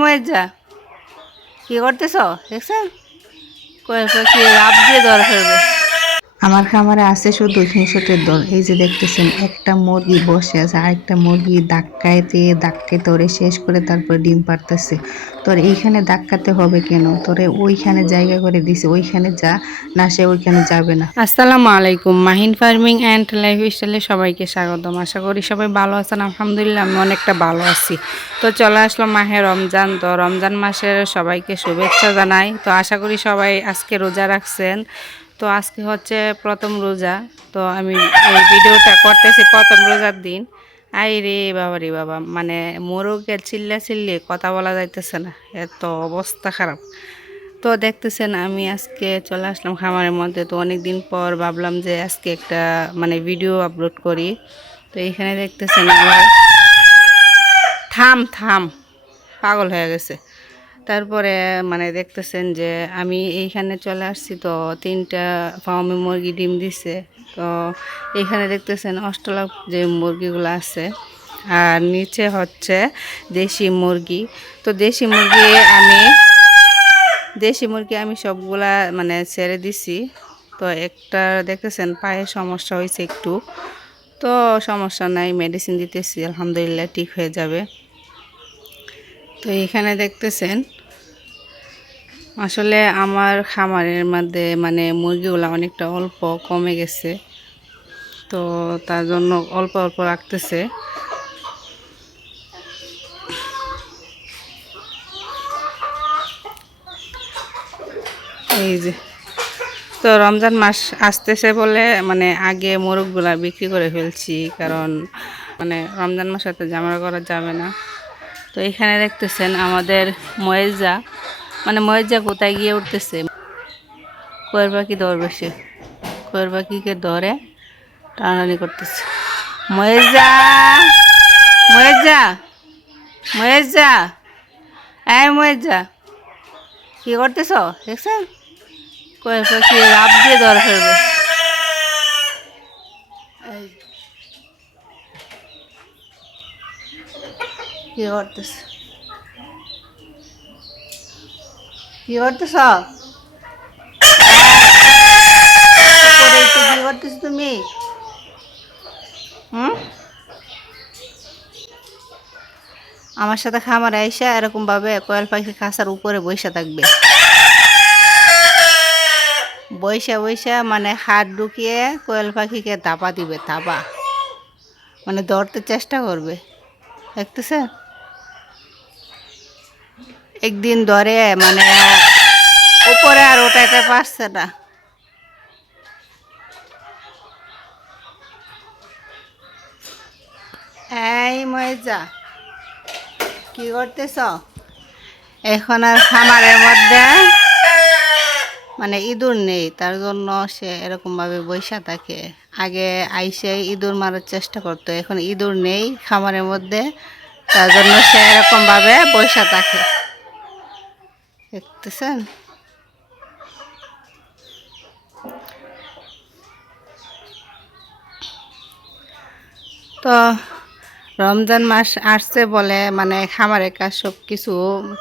ময়ে যা। কি করতেছ? দেখছেন কয়েক কি লাভ দিয়ে ধরা ফেলবে আমার খামারে আছে শুধু হিংসুটের দল। এই যে দেখতেছেন, একটা মুরগি বসে আছে, আরেকটা মুরগি ধাক্কাইতে ধাক্কাইতে ওরে শেষ করে তারপর ডিম পারতেছে তোর এইখানে ধাক্কাতে হবে কেন? তোরে ওইখানে জায়গা করে দিছে, ওইখানে যা, না সে ওইখানে যাবে না। আসসালামু আলাইকুম, মাহিন ফার্মিং অ্যান্ড লাইফ স্টাইলে সবাইকে স্বাগতম। আশা করি সবাই ভালো আছেন, আলহামদুলিল্লাহ আমি অনেকটা ভালো আছি। তো চলে আসলো মাহে রমজান, তো রমজান মাসের সবাইকে শুভেচ্ছা জানাই। তো আশা করি সবাই আজকে রোজা রাখছেন। তো আজকে হচ্ছে প্রথম রোজা। তো আমি এই ভিডিওটা করতেছি প্রথম রোজার দিন। আই রে বাবা রে বাবা মানে মোরগের চিল্লা চিল্লি কথা বলা যাইতেছে না, এত অবস্থা খারাপ। তো দেখতেছেন আমি আজকে চলে আসলাম খামারের মধ্যে। তো অনেক দিন পর ভাবলাম যে আজকে একটা মানে ভিডিও আপলোড করি। তো এইখানে দেখতেছেন আমার, থাম থাম, পাগল হয়ে গেছে। তারপরে মানে দেখতেছেন যে আমি এইখানে চলে আসছি তো তিনটা ফার্মে মুরগি ডিম দিছে। তো এইখানে দেখতেছেন অষ্টলাভ যে মুরগিগুলো আছে। আর নিচে হচ্ছে দেশি মুরগি। তো দেশি মুরগি আমি, দেশি মুরগি আমি সবগুলা মানে ছেড়ে দিছি। তো একটা দেখতেছেন পায়ে সমস্যা হয়েছে একটু। তো সমস্যা নাই মেডিসিন দিতেছি, আলহামদুলিল্লাহ ঠিক হয়ে যাবে। তো এখানে দেখতেছেন, আসলে আমার খামারের মধ্যে মানে মুরগিগুলো অনেকটা অল্প কমে গেছে। তো তার জন্য অল্প অল্প রাখতেছে। এই যে, তো রমজান মাস আসতেছে বলে মানে আগে মোরগগুলা বিক্রি করে ফেলছি, কারণ মানে রমজান মাসে তো জামা করা যাবে না। তো এখানে দেখতেছেন আমাদের ময়েজা। মানে ময়েজা কোথায় গিয়ে উঠতেছে? কোয়ের পাখি ধরবে সে কোয়ের পাখিকে ধরে টানাটানি করতেছে। ময়েজা! ময়েজা! ময়েজা! এই ময়েজা! কি করতেছ? দেখছেন? কোয়েল পাখি লাভ দিয়ে ধরে ফেলবে এই। কি করতেছ? কি করতেছ? কি করতেছ? তুমি? হুম? আমার সাথে খামার আইসা এরকম ভাবে কোয়েল পাখি খাঁচার উপরে বসে থাকবে। বৈশা বৈশা মানে হাত ঢুকিয়ে কোয়েল পাখিকে তাপা দিবে তাপা মানে ধরতে চেষ্টা করবে। দেখতেছে একদিন ধরে মানে উপরে আর ওটাতে পারছে না। এই ময়জা কি করতেছ? এখন আর খামারের মধ্যে মানে ইঁদুর নেই, তার জন্য সে এরকমভাবে বৈশা থাকে। আগে আইসে ইঁদুর মারার চেষ্টা করতো, এখন ইঁদুর নেই খামারের মধ্যে, তার জন্য সে এরকমভাবে বৈশা থাকে। দেখতেছেন তো রমজান মাস আসছে বলে মানে খামারের কাজ সব কিছু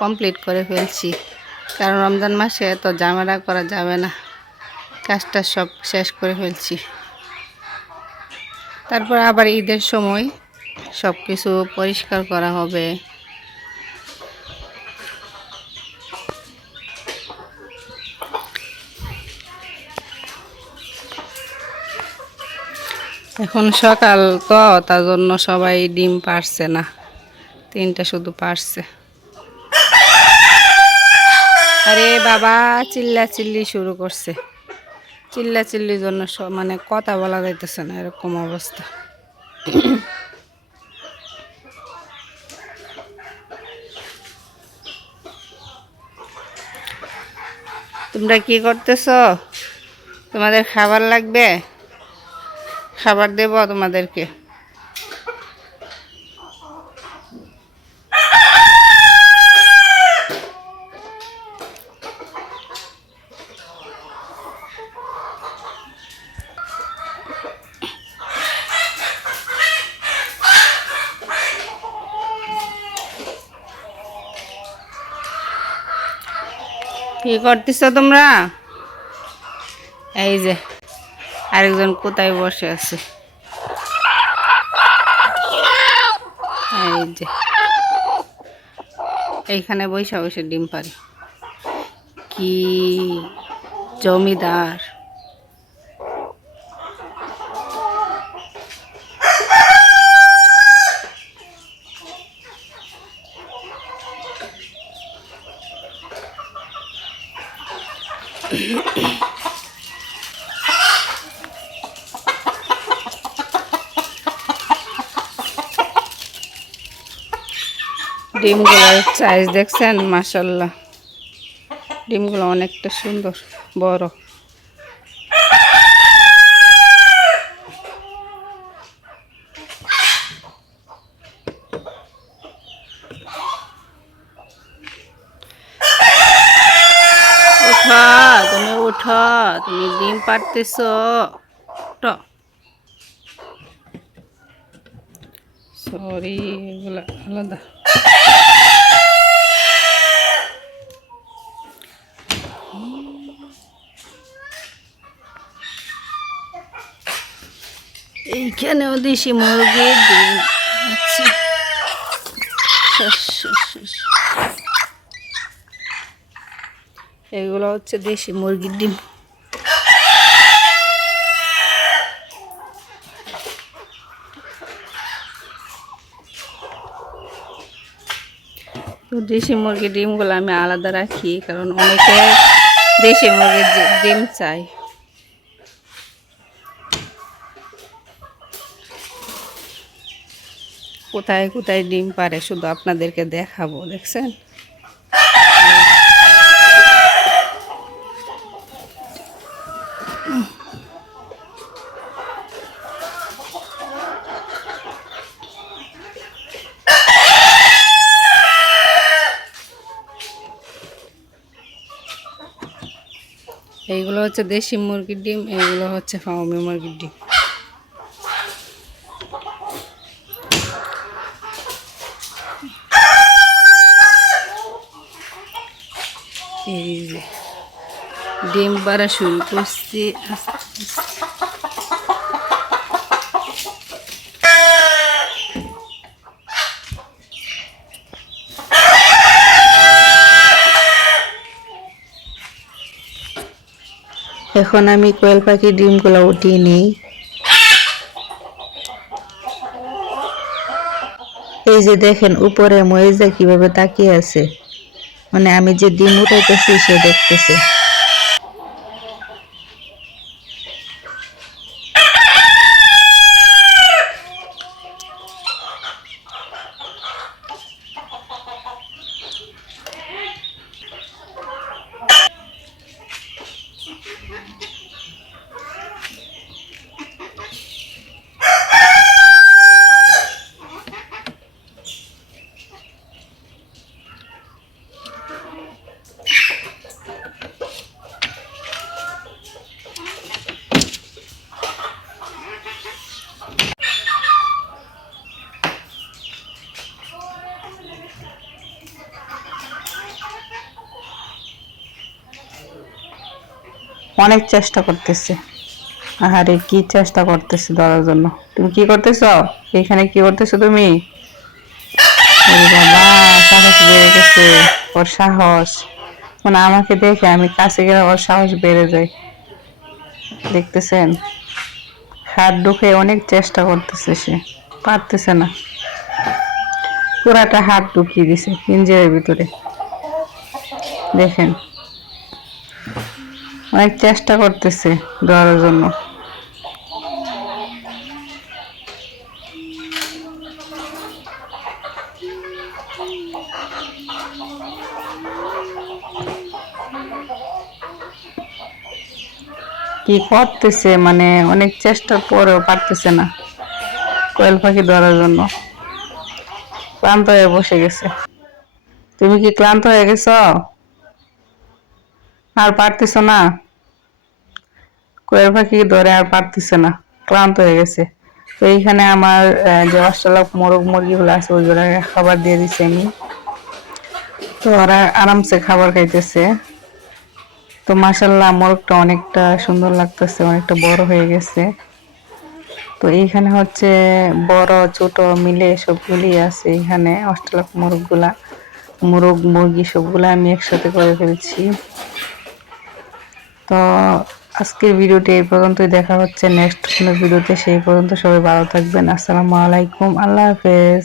কমপ্লিট করে ফেলছি। কারণ রমজান মাসে তো ঝামেলা করা যাবে না। কাজটা সব শেষ করে ফেলছি। তারপর আবার ঈদের সময় সব কিছু পরিষ্কার করা হবে। এখন সকাল তো তার জন্য সবাই ডিম পারছে না। তিনটা শুধু পারছে। আরে বাবা চিল্লা চিল্লি শুরু করছে। চিল্লা চিল্লির জন্য মানে কথা বলা যাইতেছে না, এরকম অবস্থা। তোমরা কি করতেছো? তোমাদের খাবার লাগবে? খাবার দেব তোমাদেরকে। কি করতেছ তোমরা? এই যে। আরেকজন কোথায় বসে আছে? এই যে। এইখানে বৈশা বসে ডিম পারে কি জমিদার। ডিমগুলোর সাইজ দেখছেন? মাসাল্লাহ ডিমগুলো অনেকটা সুন্দর, বড়। তুমি উঠা তুমি ডিম পারতেছ সরি এগুলো আলাদা। এইখানেও দেশি মুরগির ডিম। আছে শ্বাস। এগুলো হচ্ছে দেশি মুরগির ডিম। দেশি মুরগির ডিমগুলো আমি আলাদা রাখি, কারণ অনেকে দেশি মুরগির ডিম চাই কোথায় কোথায় ডিম পারে, শুধু আপনাদেরকে দেখাবো, দেখছেন? এইগুলো হচ্ছে দেশি মুরগির ডিম, এইগুলো হচ্ছে ফার্মি মুরগির ডিম এই যে ডিম পাড়া শুরু করছি। এখন আমি কোয়েল পাখির ডিমগুলো উঠিয়ে নিই। এই যে দেখেন, উপরে মহিজা কীভাবে তাকিয়ে আছে। মানে আমি যে ডিম উঠাইতেছি, সে দেখতেছে। অনেক চেষ্টা করতেছে। আহারে, কি চেষ্টা করতেছে ধরার জন্য? তুমি কি করতেছ? এখানে কি করতেছো তুমি? সাহস বেড়ে গেছে। ওর সাহস। মানে আমাকে দেখে আমি কাছে গেলে ওর সাহস বেড়ে যায়। দেখতেছেন? হাত ঢুকে অনেক চেষ্টা করতেছে সে। পারতেছে না। পুরাটা হাত ঢুকিয়ে দিছে পিঞ্জের ভিতরে। দেখেন। অনেক চেষ্টা করতেছে ধরার জন্য। কি করতেছে মানে অনেক চেষ্টার পরেও পারতেছে না কোয়েল পাখি ধরার জন্য। ক্লান্ত হয়ে বসে গেছে। তুমি কি ক্লান্ত হয়ে গেছ? আর পারতেছ না? কোয়েল পাখি ধরে আর পারতেছে না, ক্লান্ত হয়ে গেছে। তো এইখানে আমার যে অস্ট্রেলিয়া মোরগ মুরগিগুলো আছে ওইগুলোকে খাবার দিয়ে দিছি আমি। তো ওরা আরামসে খাবার খাইতেছে। তো মাসাল্লাহ মোরগটা অনেকটা সুন্দর লাগতেছে, অনেকটা বড় হয়ে গেছে। তো এইখানে হচ্ছে বড়, ছোট, মিলে সবগুলি আছে এইখানে অস্ট্রেলিয়া মোরগগুলা, মোরগ, মুরগি সবগুলা আমি একসাথে করে ফেলছি। তো আজকের ভিডিওটি এই পর্যন্তই। দেখা হচ্ছে নেক্সট কোনো ভিডিওতে। সেই পর্যন্ত সবাই ভালো থাকবেন। আসসালামু আলাইকুম। আল্লাহ হাফেজ।